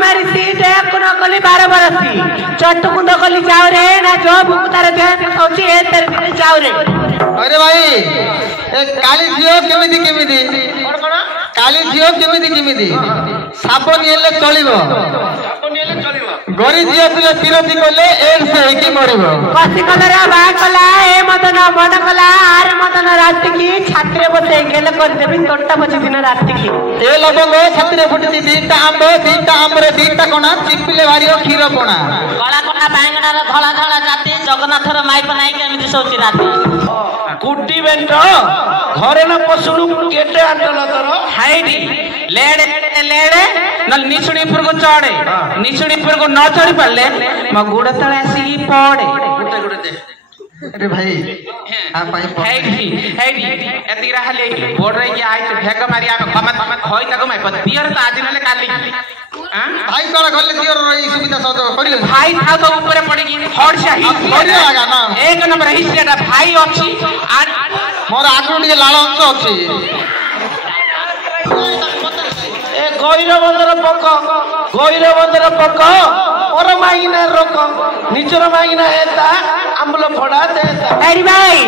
मारी सीट एक न कली 12 बरसी चटकुंद कली जाओ रे ना जो भूख तार देह सोची ए तेरे जाओ रे। अरे भाई ए काली झियो केमिति केमिति कोन काली झियो केमिति केमिति साबन येले चलिबो गरी झियो पिले तिरती कोले एड से की मरिबो कसी कलरा बा कला ए मदन मन कला आर मदन रात की छात्रे बसे गेले कर देबी तोटा बची दिन रात की ए लबंग छात्रे फुटती दीटा आंबरे दीटा कोना चिपिले भारियो खीर कोना कला कोना बांगणार धळा धळा जाती जगन्नाथर माइप नाइ केमिति सोची राती कुटी बेंट घरे न पसुनु केटे आंटल तर हाइडी लेडे लेडे न निसुणीपुर को चढ़े निसुणीपुर को न चढ़ी पाले म गुड़ तले आसी पड़े गुटे गुटे दे अरे भाई आ पाई हाइडी हाइडी एती रहले बोर्ड रे आइ भेग मारी आ गमत होई तक मै दियर त आज नले काली हां भाई कोला गले दियर रही सुविधा सब करियो भाई था तो ऊपर पड़ेगी हट से ही करियो आगा ना एक नंबर हिस्सेटा भाई अछि आ मोर आगु निके लाल अंश अछि ए गइर बंदर पक और माइना रोक निचर माइना एता आंबल फोड़ा देता अरे भाई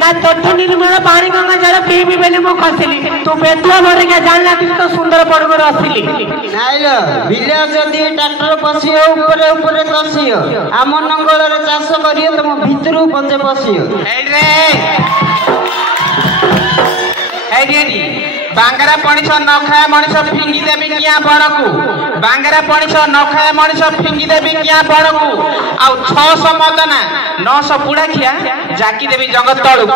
ना तोठ निर्मल पानी गंगा जल पीबी बेले मो खसली तू बेतुआ मरे के जानला कि तो सुंदर पड़गो रसली नाइलो बिले जदी ट्रैक्टर पसियो ऊपर ऊपर तसियो आम नंगल रे चाष करियो तुम भितरु पंजे पसियो ए रे हेडी बांगरा पणिछ न खाए मଣିଷ फिंगी देबी किया बणकू बांगरा पणिछ न खाए मଣିଷ फिंगी देबी किया बणकू आ 600 मदना 900 पुड़ा खिया जाकी देबी जगत तळू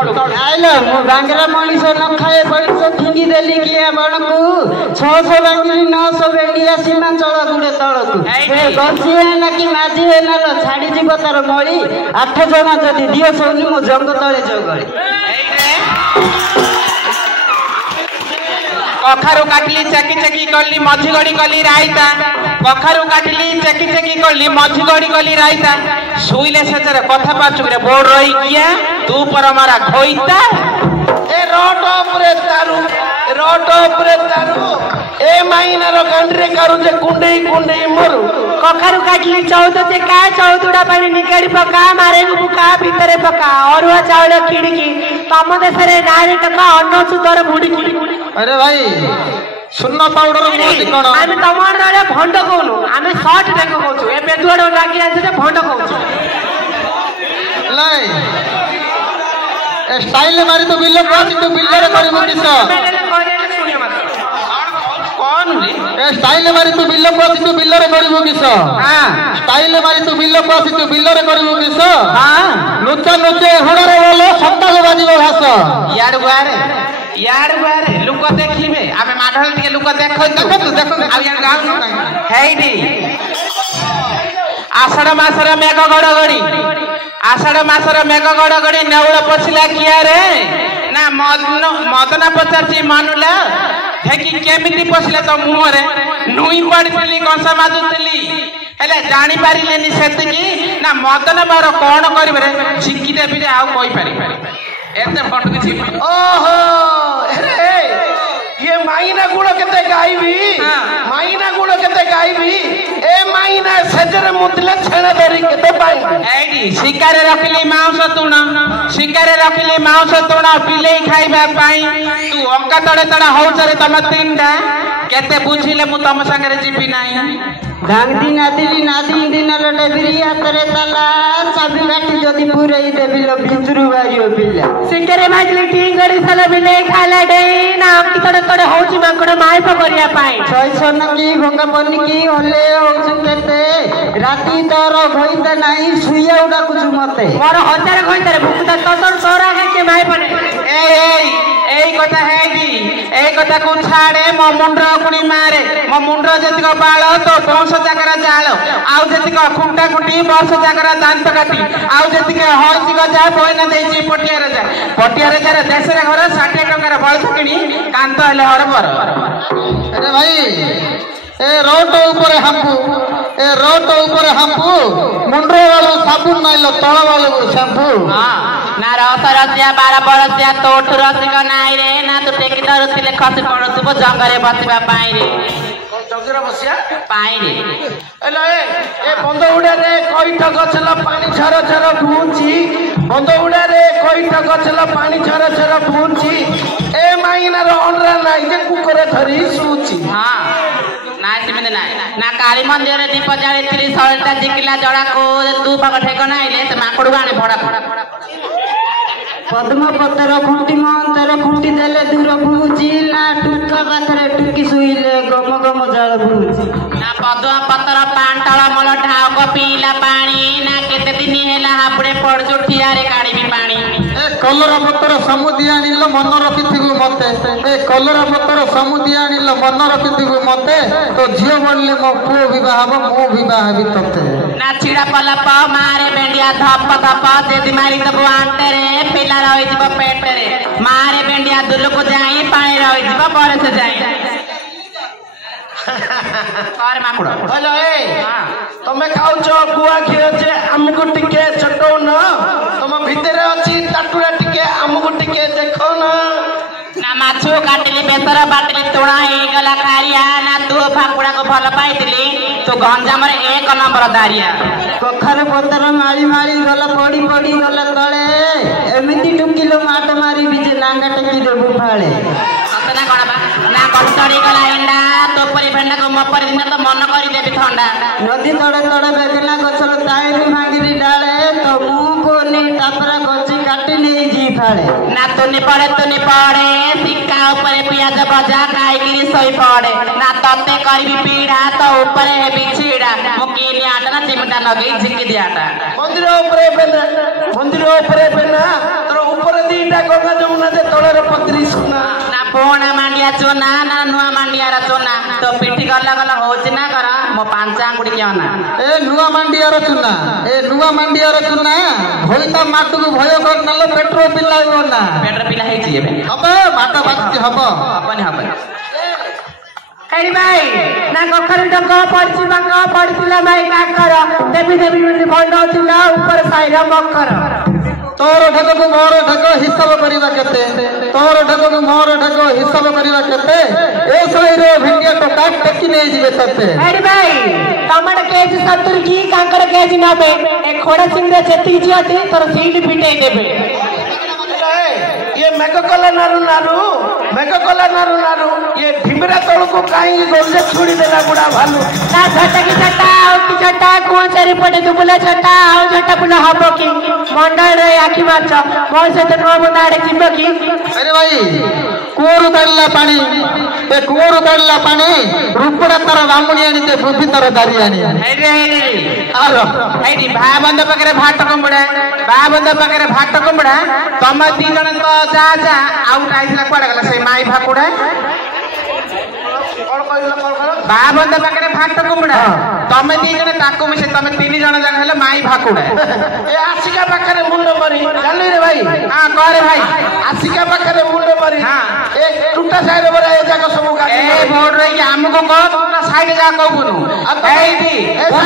आइलो मु बांगरा मणिष न खाए मणिष फिंगी देली किया बणकू 600 बांगरी 900 बेंडिया सीमांचल गुडे तळकू ए गंसी ना कि माजी हे ना छाडी जीव तार मळी 8 जना जदी दियो सोनी मु जंग तळे जगळे कखारु काटली चेकी चेकी करली मझी गड़ी कली रायता कखारु काटली चेकी चेकी करली मझी गड़ी कली रायता सुइले सेचरे कथा पाचु रे बोर्ड रही किया तू पर मारा खोइता ए रोट उपरे तारू ए माइना रो कंड्रे करू जे कुंडई कुंडई मरु कखारु काटली 14 से का 14 पानी निगाड़ी पका मारे बुका भीतरे पका और चावल खिड़की तम देश रे नारी टका अन्न सुदर बुड़की अरे भाई सुन्न पाउडर मोदी कोन आमे तमर रे भंड कोनु आमे शॉर्ट देख कहू ए बेदुआड लागी आछे जे भंड कहू लाई ए स्टाइल मारी तो बिल्लो पासी तो बिल्लो रे करबो किस कौन रे ए स्टाइल मारी तो बिल्लो पासी तो बिल्लो रे करबो किस हां स्टाइल मारी तो बिल्लो पासी तो बिल्लो रे करबो किस हां नुचा नुचे होड़ा रे बोलो सत्ता को बाजीबो घास यार बारे लुक देखिबे आमे माढल टिके लुक देखो देखो आ यार गाउ हेडी आषाढ़ मासर मेघ गड़गड़ी आषाढ़ मासर मेघ गड़गड़ी नेउल पछिला किया रे ना मदना पचारची मानुला हेकी केमिति पछिला तो मुह रे नुई पड़ितली कंसा माजुतली हेले जानि पारिलेनी सेतिकी ना मदन बार कोन करिबे रे झिकी देबी रे आ कोइ पारि एते फट के झिकी ओहो अरे ये माइना गुण केते गाइबी माइना गुण केते गाइबी ए माइना सजर मुतले छेना धरी केते पाई एडी शिकारे रखली मांस तुण बिलेई खाइबा पाई तू अंका तड़े तड़ा होचरे तम तीनटा केते बुझिले मु तम संगे जीबी नाही धांगदी नादिली दिन लटे बिरिया तरे तला चाबी काटी जदी पुरई देबी लो भितरु बारियो बिल्ला सिकरे माजली ठीक गड़ी साला बिले खाला डे ना की तड़े तड़े होची मांकड़ माय पकड़िया पाई छय सन की भंगा पन्नी की होले होछु केते राती तोर भइता नाही सुइया उडा कुछ मते मोर हजार खइतरे भुकुता तोरा के माय पने এই কথা হেগি এই কথা কো ছাড়ে মো মুন্ডর কুনি মারে মো মুন্ডর যেতিক বাল তো বংশ জাগরা জাল আউ যেতিক খুঁটা খুঁটি বংশ জাগরা দান্ত কাটি আউ যেতিক হইতিক যা বইনা দেইছি পটিয়ারে যার দেশরে ঘর 60 টাকার বলছ কিনি কান্ত হলে হরবর अरे भाई ए रोट ऊपर हमपू मुंड्रो वालो साबुन नाइलो तळ वालो शैम्पू हां ना रस रसिया 12 बरसिया तोठ रसिक नाइ रे ना तू टेकी धरुतिले खसी पडुतुबो जंगरे बसिबा पाई रे ଜଗିର ବସିଆ ପାଇରେ ହେଲେ ଏ ବନ୍ଧଗୁଡାରେ କଇଠ ଗଛର ପାଣି ଝର ଝର ବୁହୁଛି ବନ୍ଧଗୁଡାରେ କଇଠ ଗଛର ପାଣି ଝର ଝର ବୁହୁଛି ଏ ମାଇନାର ଅଣ୍ଡରା ନାଇଁ ଯେ କୁକୁର ଧରି ଶୁଉଛି ହଁ ନାଇଁ ସେମିତି ନାଇଁ ନା କାଳୀ ମନ୍ଦିରରେ ଦୀପ ଜାଳିଥିଲି 100ଟା ଜିକିଲା ଜଳାକୁ ତୁ ପାଖ ଠେକ ନାଇଲେ ସେ ମାଙ୍କଡକୁ ଆଣି ଭଡା ଭଡା ପଦ୍ମ ପତ୍ର ଖୁଣ୍ଟି ମହନ୍ତର ଖୁଣ୍ଟି ଦେଲେ ଦୂର ବୁହୁଛି ନା ଟୁକା ପାଖରେ ଟୁକି ଶୋଇଲେ ଗମ ଗମ ଜାଳ ବୁହୁଛି ନା ପଦ୍ମ ପତ୍ର ପାଣ୍ଟଳ ମଳ ଢାକ ପିଇଲା ପାଣି ନା କେତେ ଦିନ ହେଲା ହାବୁଡେ ପଡୁଛୁ ଠିଆରେ କାଢିବି ପାଣି ଏ କଲରା ପତ୍ର ସମୁଦି ଆଣିଲ ମନ ରଖିଥିବୁ ମତେ ଏ କଲରା ପତ୍ର ସମୁଦି ଆଣିଲ ମନ ରଖିଥିବୁ ମତେ ତୋ ଝିଅ ବଳିଲେ ମୋ ପୁଅ ବିବାହ ହବ ମୁଁ ବିବାହ ହେବି ତତେ ନା ଛିଡା ପଲପ ମାରେ ବେଣ୍ଡିଆ ଧପ ଧପ ଯଦି ମାରିଦବୁ ଆଣ୍ଟରେ ପିଲା ରହିଯିବ ପେଟରେ ମାରେ ବେଣ୍ଡିଆ ଦୁଲକୁ ଯାଇ ପାଣି ରହିଯିବ ବରଷ ଯାଇ ହ୍ୟାଲୋ ଏ ତମେ ଖାଉଛ ଗୁଆ ଘିଅ ଯେ ଆମକୁ ଟିକେ ଚଟଉନ ତମ ଭିତରେ ଅଛି ତାଟୁରା ଟିକେ ଆମକୁ ଟିକେ ଦେଖଉନ ନା ମାଛ କାଟିଲି ବେସର ବାଟିଲି ତୁଣା ହେଇଗଲା ଖାରିଆ ନା ତୁ ଫାକୁଡାକୁ ଭଲ ପାଇଥିଲି ତୁ ଗଞ୍ଜାମରେ 1 ନମ୍ବର ଦାରିଆ କଖାରୁ ପତ୍ର ମାଳି ମାଳି ଗଲା ପଡି ପଡି ଗଲା ତଳେ ଏମିତି ଟୁକିଲ ମାଟ ମାରିବି ଯେ ନାଙ୍ଗା ଟେକି ଦେବୁ ଫାଳେ ସତେ ନା କଣ ବା ନା କଷ୍ଟଡି ଗଲା ଏଣ୍ଡା ତୋପରି ଭେଣ୍ଡାକୁ ମୋପରି ଦିନ ତ ମନ କରିଦେବି ଥଣ୍ଡା ନଦୀ ତଳେ ତଳେ ବେଗନା ଗଛର ତାଇରୁ ଭାଙ୍ଗିରି ଡାଳେ ତ ମୁଁ କୋନି ତାପରା ଗଛି କାଟି ନେଇଛି ଫାଳେ ନା ତୁନି ପଡେ ଶିକା ଉପରେ ପିଆଜ ଭଜା ଖାଇକିରି ଶୋଇ ପଡେ ନା ତତେ କରିବି ପିଢା ତ ଉପରେ ହେବି ଛିଡା ମୁଁ କିନି ଆଟା ନା ଚିମିଟା ନଗେଇ ଝିକି ଦିଆଟା ମନ୍ଦିର ଉପରେ ବେନା ତୋର ଉପରେ ଦିଟା ଗଙ୍ଗା ଯମୁନା ଯେ ତଳରେ ପତ୍ରୀ ସୁନା ନା ପୁଣା ମାଣ୍ଡିଆ ଚୁନା ନା ନୂଆ ମାଣ୍ଡିଆର ଚୁନା ତ ପିଠି ଗଲା ଗଲା ହଉଛି ନା କର ମୋ 5 ଆଙ୍ଗୁଠି କିଅ ନା ଏ ନୂଆ ମାଣ୍ଡିଆର ଚୁନା ଭଇତା ମାଟକୁ ଭୟ କରିନେଲ ପେଟ୍ରୋଲ ପିଲାଇବ ନା ପେଟର ପିଲା ହେଇଛି ଏବେ ହବ ମାଟ ବାଜିଛି ହବନି ହେଇ ଭାଇ ନା କଖାରୁ ଡଙ୍କ ପଡିଛି ବାଙ୍କ ପଡିଥିଲା ଭାଇ କାକର ଦେବୀ ଦେବୀ ଭଣ୍ଡଉଥିଲା ଉପରେ ସାଇର ମକର ତୋର ଢେକକୁ ମୋର ଢେକ ହିସାବ କରିବା କେତେ ଏ ସାହିର ଭେଣ୍ଡିଆ ଟୋକା ଟେକି ନେଇଯିବେ ତତେ ହେଇ ଭାଇ ଟମାଟୋ କେଜି 70 କି କାଙ୍କର କେଜି 90 ଏ ଖୋଡା ସିଂରେ ଯେତିକି ଝିଅତି ତୋର ସିଟ ଫିଟେଇ ଦେବେ ये मेघ कला नारू ये ढिमरा तलको काई गोले छुड़ी देला गुडा भालू ना छटा की छटा आउ की छटा को चारि पटे दुबुला छटा आउ छटा पुला हबो की मंडल रे आखी माछ मोर से तो नो बनाड़े जिबो की अरे भाई कुओरु तळला पानी रूपड़ा तार बामुणी आनी ते बुद्धि तार दारी आनी ହେଇଟି ଭାବନ୍ଦ ପାଖରେ ଭାଟ କମ୍ବଡା ତମ 2 ଜଣ ଯା ଆଉ ଟାଇଥିଲା କୁଆଡେ ଗଲା ସେଇ ମାଇ ଭାକୁଡା ଭାବନ୍ଦ ପାଖରେ ଭାଟ କମ୍ବଡା ତମେ 2 ଜଣ ତାକୁ ମିଶେ ତମେ 3 ଜଣ ଯାକ ହେଲେ ମାଇ ଭାକୁଡା ए आसिका पाखरे मुंड मरी जानली रे भाई हां करे भाई आसिका पाखरे मुंड मरी हां ए टूटा साइड बरा ए जाको सब गाडी ए बोर्ड रे कि हमको को टूटा साइड जा कहबुनु एइदी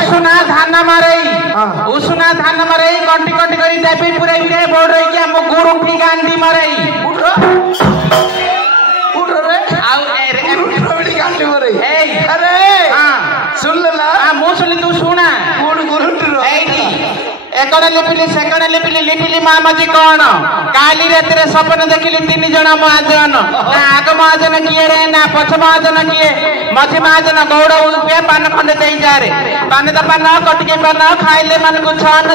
उसुना धान मारई कंटी करी देबी पुरै दे बोर्ड रे कि हम गुरु उठी गांधी मारई उठ रे आउ उठी गांधी मारई ए अरे हां सुन लेला हां मो सुनी तू सुना गुरु एइदी एकड़ लिपिली सेकड़ लिपिली मामाजी कौन काली राति रे सपन देखिली 3 जण महाजन ना आग महाजन किए रे ना पछ महाजन किए मझी महाजन गौड़ उलपे पान खंडे देई जा रे पान कटके पान खाइले मन को छान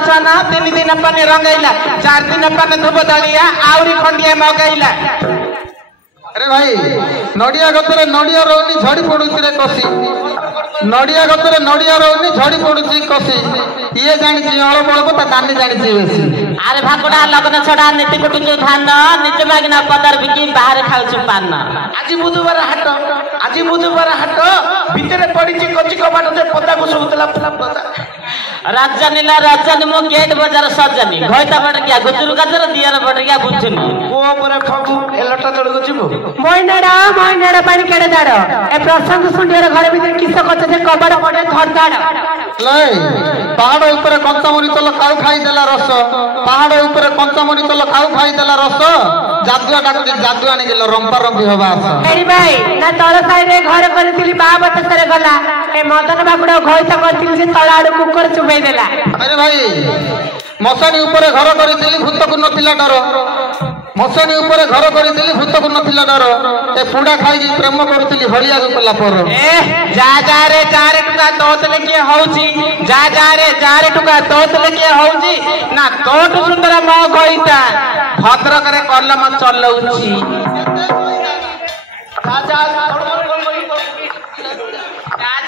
3 दिन पान रंगैला 4 दिन पान धुब दलिया आउरी खंडिया मगैला अरे भाई नडिया गतरे नडिया रोनी झड़ी पडुची रे कसी नडिया गतरे नडिया रोनी झड़ी पडुची कसी ये जानिची अळप अळप ता दानी जानिची बेसी अरे भाकुडा लगन छडा नीति कुटुचु धान निज मागिना पदर बिकी बाहर खाउछु पान आज बुधवार हाट भितरे पडिची कच्ची कबाट जे पदा को सुतला पदा राजधानी मो गेट बजार सजनी घइता बट क्या गुजुर गजर दियर बट क्या बुझुनी को परे फगु एलटा तळको जिवो मोइनाडा पानी केडे दाड़ ए प्रसंग सुंडियर घर भीतर किस कछ से कबड़ पड़े धर दाड़ लै पहाड़ ऊपर कंचा मरी तल काउ खाई देला रस जादुआ डाकुची जादू आनी गेलो रंपा रंपी हवा आस एडी भाई ना तळ साइड रे घर करथिली बा बतसरे गला ए मदन बाबुड घोइसा करथिली से तळ आडू कुकर चुबई देला अरे भाई मशानी ऊपर घर करथिली भूत को नथिला डर मशानी ऊपर घर करथिली भूत को नथिला डर ए पुडा खाई प्रेम करथिली हरिया को कला पर ए जा रे टुका तोतले के होउची जा रे टुका तोतले के होउची ना तोटु सुंदर म गईता भद्रक रे कलम चलौची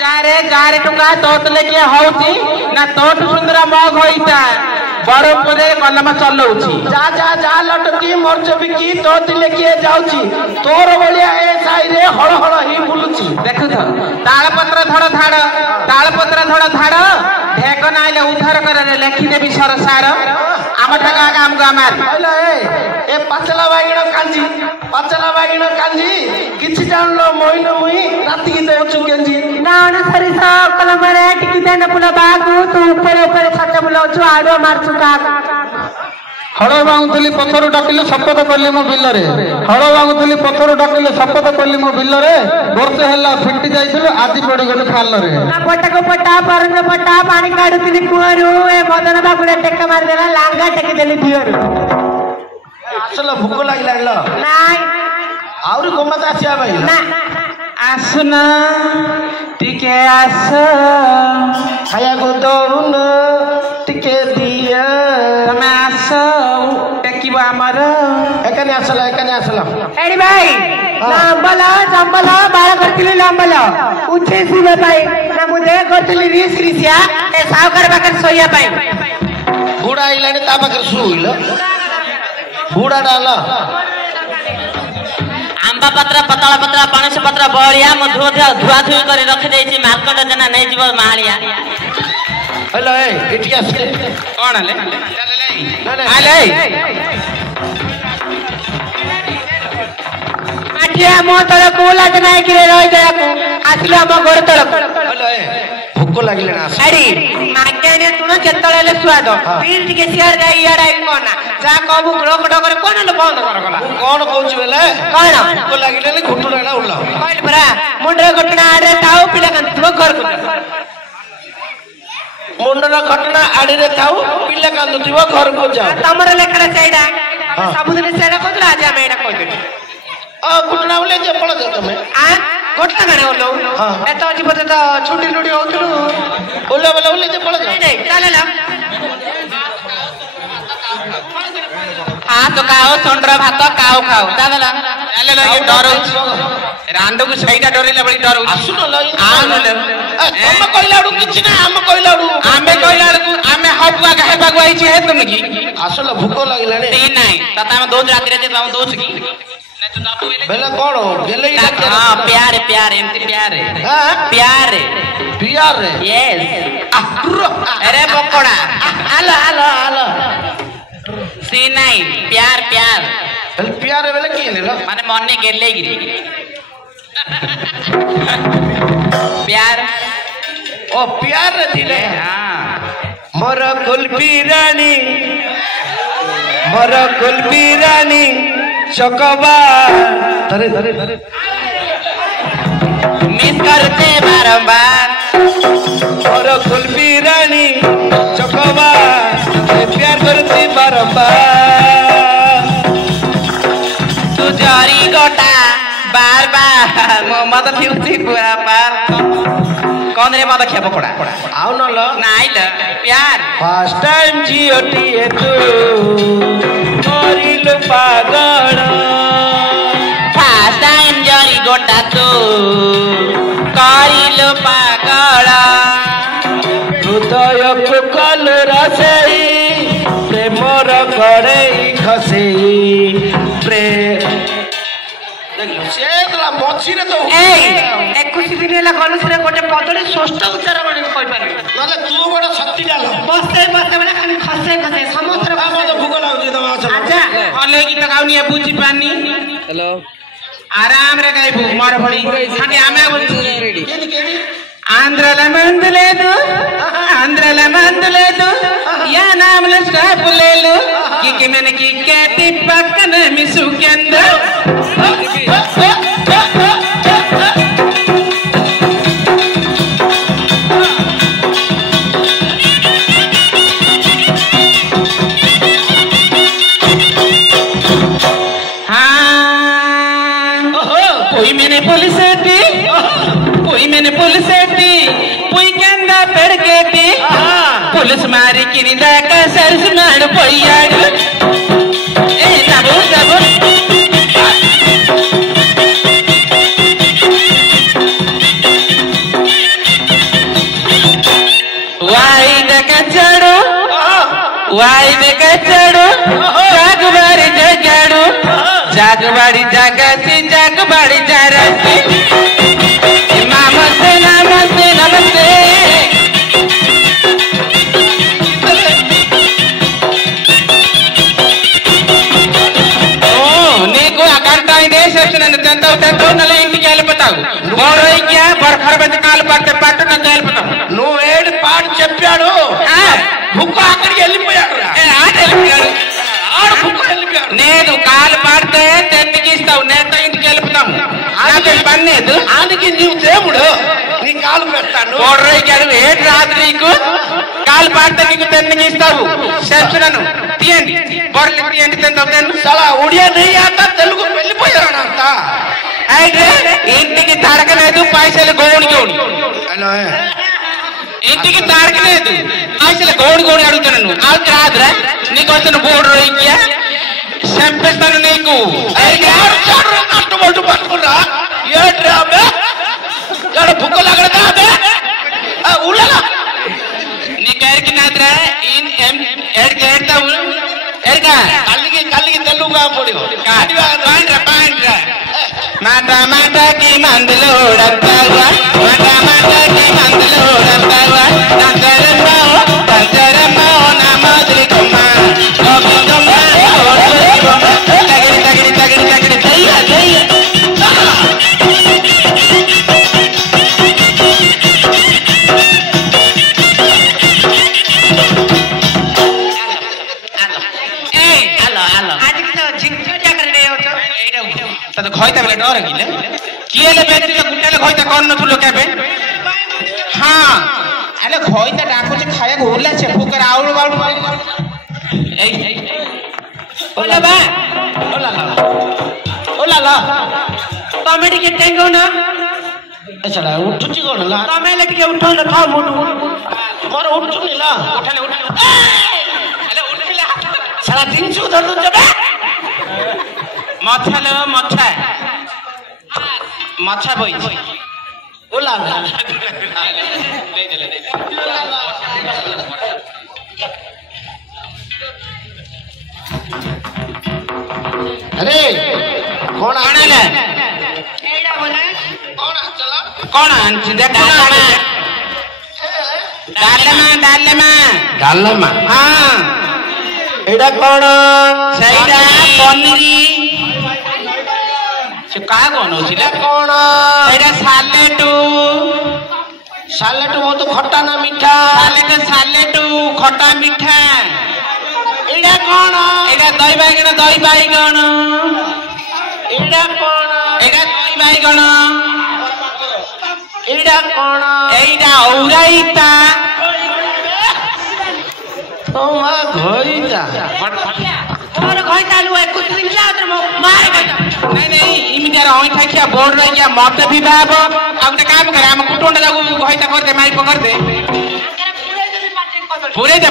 जा रे टुका तोतले के होउची ना तोटु सुंदर म गईता बरमपुरे कलम चलौची जा लटकी मोर जबिकी तो दिले किए जाउची तोर बलिया ए साई रे हळ हळ ही बुलुची देखु तो तालपत्र धड़ धाड़ ढेक नाइले उद्धार करे लेखि देबी सरसार आम ठगा काम को आमार हैला ए पाचला बागिण कांजी किछि जानलो मोइन मुई राती की देउछु केंजी ना अनुसरी सा कलमरे टिकी देन पुला बागु तू ऊपर छट बुलाउछु आडो मारछु का हड़ बांगुली पथर डाकिले शपथ कली मो बिलरे हड़ बांगुली पथर डाकिले शपथ कली मो बिलरे वर्षे हला फिटी जाइथिलो आदि पड़ी गले खालरे ना पटको पटा परंग पटा पानी काडुतिली कुआरू ए मदन बाबुडे टेक मार देला लांगा टेकी देली दियरू असला भूख लागिला नाय आउरी गोमत आसिया भाई ना आसना टिके आस खाया को दौन टिके दिया तमे आस टेकिबो आमर एकाने आसला एडी भाई लंबल जंबल बाळ करतिली लंबल उठे सिबे भाई ना मुझे करतिली रिसिया ए सावकर बाकर सोया भाई बुढ़ा आइलाने ता बाकर सुइल बुढ़ा डाला आंबा पत्र पतला पत्र पणस पत्र बळिया म धुआ धुई करे रखि देछि मार्केट जना नै जीव मालिया हेलो ए इटिया से कोन ले आले आठिया मो तळ कोला जनाय किरे रहि दयाकू आसिलो हम गोर तळ हेलो ए भूख लागिले ना अरे माग्याने तुन केतळेले स्वाद पीर टिके शेयर जाई याडा कोना जा कहबू रोक डकर कोन ल बंद कर गला कौन कहूची बेले कोन भूख लागिले ने घुटुडा उल्ला कहल बरा मुंडे घटना आडे ताऊ पिला कन तुम घर को मुंडर घटना आड़ी रे थाउ पिल्ला कांदुतिबो घर को जाओ तमर लेखरा साइडा सबुदिन साइडा कोदला आज हम एडा कहते घटना बोले जे पड़ जा तमे आ घटना गणे ओलो एतो जीवत त छुटी लुडी होतलु ओले बोले जे पड़ जा नहीं चलेला हां तो काओ सोंडरा भात काओ खाओ दादला आले ल ये डर रांडो को सहीटा डरेला बड़ी डर आसुनो ल आनो ले हम कइलाडू किछि ना हम कइलाडू आमे कइलाडू आमे हपुआ काहे बागवाई छी हे तुम की आसला भूख लागिला ने तीन नहीं तता हम दो रात रे जे हम दो छी बेला कोन गेले हां प्यार एमती प्यार हां प्यार यस अरे बकोड़ा आलो सी नहीं प्यार प्यार बेले की ने माने मन्ने गेले गिरी प्यार ओ प्यार रे दिले हां मोर कुलपी रानी चकवा धरे मिस करते बारंबार मोर कुलपी रानी चकवा प्यार करती बारंबार तू जारी गोटा बार मत फिउती पूरा पार कौन रे मत खेप पकोड़ा आओ न ल नाइ ल प्यार फर्स्ट टाइम जियोटी तू मोरिल पागल फर्स्ट टाइम जारी गोटा तू करिल पागल हृदय को कल रसेई प्रेमर कड़ेई खसेई प्रेम सेतला मछिरे तो ए 21 दिन ହେଲା କଲୁସରେ ଗୋଟେ ପଦରେ ଷଷ୍ଠ ଉଚ୍ଚାରଣ କହି ପାରିବି ନଲେ ତୁ ବଡ ଶକ୍ତି ଡାଲ ବସେ ବେला ଖାଲି ଖସେ ସମୁଦ୍ର ମତେ ଭୁକ ଲାଗୁଛି ତମ ଆଚ୍ଛା हले गीत गाउनी बुझी पानी हेलो आराम रे गाइबू मोर भली खाली आमे बोलती आंध्रला मंदलेदु या नाम स्टाप लेलु कि मैंने की के टिपक नेमी सुकेंद्र पुलिस मारी किनी दाका सरस माड पोयाडु ए जाबो जाबो वाई देखा चढ़ो जागबाड़ी जगाड़ो जागबाड़ी जगाती जागबाड़ी जारती नमस्ते नमस्ते नमस्ते ఇంటికి వెళ్ళిపోతావు బోడయ్యా బరఖర పెద్ద కాలు పడితే పట్టు నాకు వెళ్ళిపోతావు నువ్వు ఏడు పాడు చెప్పాడు బుక్కు అక్కడికి వెళ్ళిపోయాడు నేను కాలు పడితే తెన్నికి ఇస్తావు నేత ఇంటికి వెళ్ళిపోతాము పని లేదు అందుకే నీవు దేవుడు నీ కాలు పెడతాను బోడయ్యాడు ఏడు రాదు నీకు కాలు పడితే నీకు తెన్నికి ఇస్తావు చెప్తున్నాను తీయండి బొరలు తీయండి తింటావు చాలా ఒడియా నెయ్యాక తెలుగు వెళ్ళిపోయాడు అయితే ఇంటికి తడకలేదు పైసలు గోని గోని ఇంటికి తడకలేదు పైసలు గోని గోని అడుగుతున్నాను అది రాదురా నీకు వచ్చిన బోర్డు రోయ్యా చంపేస్తాను నీకు కష్టపట్టు పట్టుకున్నా ఏడ్రా బుక్కలు అక్కడ నీకెరికి నాదిరా ఎడికి ఏడతావు ఎడక కళ్ళకి తెలుగుగా పొడి మాట మాటకి మందులోడంతావా మాట మాటకి మందులోడంతావా తంజరమ్మో తంజరమ్మో నా మాదిరి కొమ్మ గోవిందమ్మ తగిడి తగిడి తగిడి తగిడి చెయ్య చెయ్య खैता बेला डर किले किले बेटी त गुट्टाले खैता कौन नथुलो केबे हां अले खैता डाको से खाया घोरला छे फुकर आउल बाउल ए ओला बा ओला ला तमे टिके टेंगो ना एछला उठुची कोन ला तमे ले टिके उठो न था मोटू मोर उठुनी ला उठले अले उठिला साला 300 धर दो जबे मच्छा ले मच्छा मच्छा बोई ओला अरे कौन आने एडा बोला कौन आंची देखो ना डालमा डालमा हां एडा कौन सैडा पनीरी से का कोन होसिला कौन एडा सालेटू सालेटू वो तो खट्टा ना मीठा सालेटू खट्टा मीठा एडा कौन एडा दही बाइगण एडा कौन एडा दही बाइगण एडा कौन एडा औराइता तो मा घोइता और घोइता लुए कुछ दिन लात्र मार गया नहीं इमिडियर होई थाकिया बोर्ड रह गया मत भी बाब अब ते काम करे हम कुटोंड जाऊ घोइता करते माई पकड़ दे पूरे दे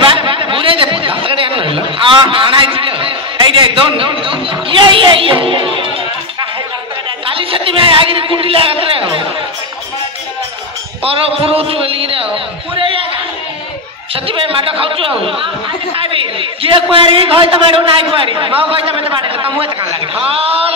हां आना छिलो ए दे दोन ये काली सती में आगे कुंडी लगा रहे हो और पुरो चुली रे पूरे सती में माटा खाउछु हो जे कुआरी घोइता माडो नाइ कुआरी म घोइता में त माडे त मुए त कान लागे हां